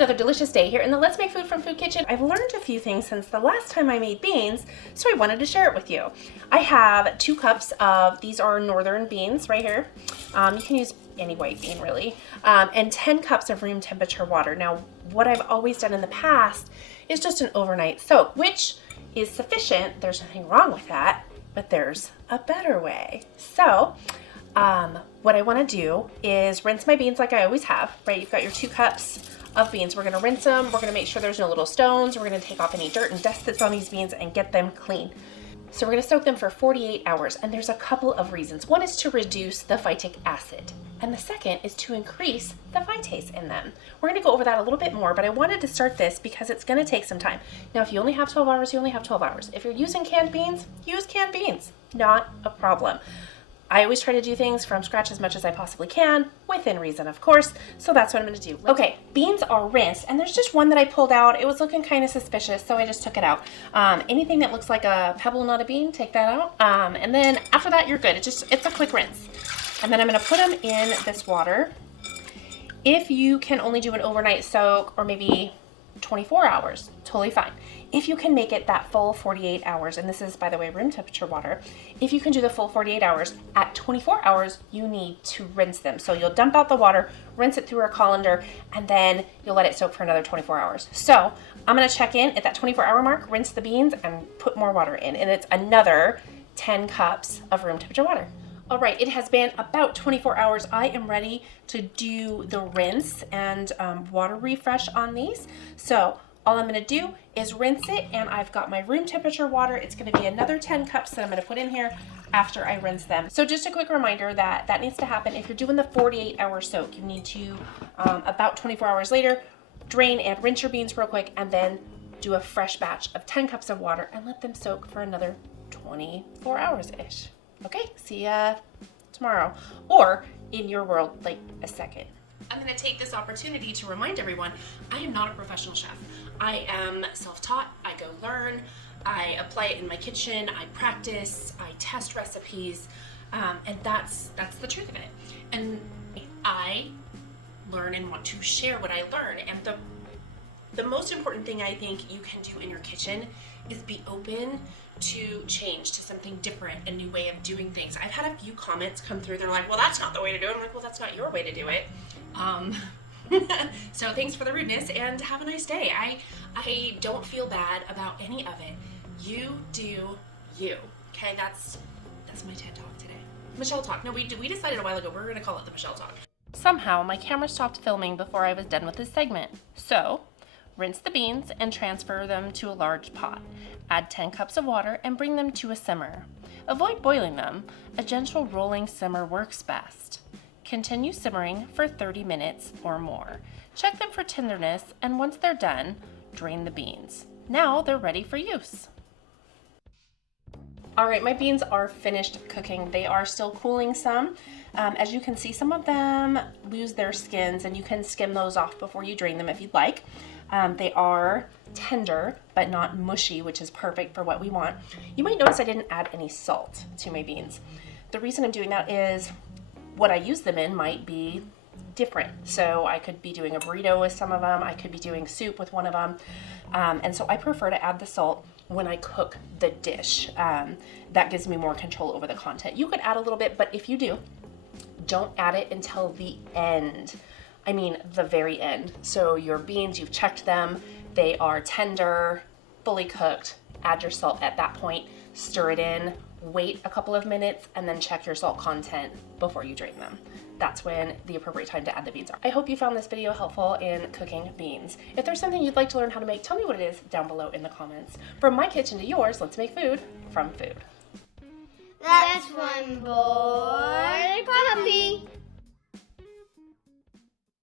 another delicious day here in the Let's Make Food from Food Kitchen. I've learned a few things since the last time I made beans, so I wanted to share it with you. I have 2 cups of, these are northern beans right here. You can use any white bean really, and 10 cups of room temperature water. Now, what I've always done in the past is just an overnight soak, which is sufficient. There's nothing wrong with that, but there's a better way. So, what I want to do is rinse my beans like I always have, right? You've got your 2 cups of beans. We're going to rinse them. We're going to make sure there's no little stones. We're going to take off any dirt and dust that's on these beans and get them clean. So we're going to soak them for 48 hours, and there's a couple of reasons. One is to reduce the phytic acid, and the second is to increase the phytase in them. We're going to go over that a little bit more, but I wanted to start this because it's going to take some time. Now, if you only have 12 hours, you only have 12 hours. If you're using canned beans, use canned beans. Not a problem. I always try to do things from scratch as much as I possibly can, within reason, of course, so that's what I'm going to do. Okay, beans are rinsed, and there's just one that I pulled out. It was looking kind of suspicious, so I just took it out. Anything that looks like a pebble, not a bean, take that out. And then after that, you're good. It's a quick rinse. And then I'm going to put them in this water. If you can only do an overnight soak, or maybe 24 hours, totally fine. If you can make it that full 48 hours, and this is, by the way, room temperature water, if you can do the full 48 hours, at 24 hours, you need to rinse them. So you'll dump out the water, rinse it through a colander, and then you'll let it soak for another 24 hours. So I'm gonna check in at that 24-hour mark, rinse the beans, and put more water in, and it's another 10 cups of room temperature water. All right, it has been about 24 hours. I am ready to do the rinse and water refresh on these. So all I'm gonna do is rinse it, and I've got my room temperature water. It's gonna be another 10 cups that I'm gonna put in here after I rinse them. So just a quick reminder that that needs to happen. If you're doing the 48-hour soak, you need to, about 24 hours later, drain and rinse your beans real quick, and then do a fresh batch of 10 cups of water and let them soak for another 24 hours-ish. Okay, see ya tomorrow, or in your world, like a second. I'm gonna take this opportunity to remind everyone, I am not a professional chef. I am self-taught, I go learn, I apply it in my kitchen, I practice, I test recipes, and that's the truth of it. And I learn and want to share what I learn, and the most important thing I think you can do in your kitchen is be open to change, to something different, a new way of doing things. I've had a few comments come through, they're like, well, that's not the way to do it. I'm like, well, that's not your way to do it. So thanks for the rudeness, and have a nice day. I don't feel bad about any of it. You do you. Okay, that's my TED Talk today. Michelle Talk. No, we decided a while ago we're gonna call it the Michelle Talk. Somehow my camera stopped filming before I was done with this segment. So rinse the beans and transfer them to a large pot. Add 10 cups of water and bring them to a simmer. Avoid boiling them. A gentle rolling simmer works best. Continue simmering for 30 minutes or more. Check them for tenderness, and once they're done, drain the beans. Now they're ready for use. All right, my beans are finished cooking. They are still cooling some. As you can see, some of them lose their skins, and you can skim those off before you drain them if you'd like. They are tender, but not mushy, which is perfect for what we want. You might notice I didn't add any salt to my beans. The reason I'm doing that is what I use them in might be different. So I could be doing a burrito with some of them. I could be doing soup with one of them. And so I prefer to add the salt when I cook the dish. That gives me more control over the content. You could add a little bit, but if you do, don't add it until the end. I mean, the very end. So your beans, you've checked them, they are tender, fully cooked. Add your salt at that point, stir it in, wait a couple of minutes, and then check your salt content before you drain them. That's when the appropriate time to add the beans are. I hope you found this video helpful in cooking beans. If there's something you'd like to learn how to make, tell me what it is down below in the comments. From my kitchen to yours, let's make food from food. That's one boy puppy.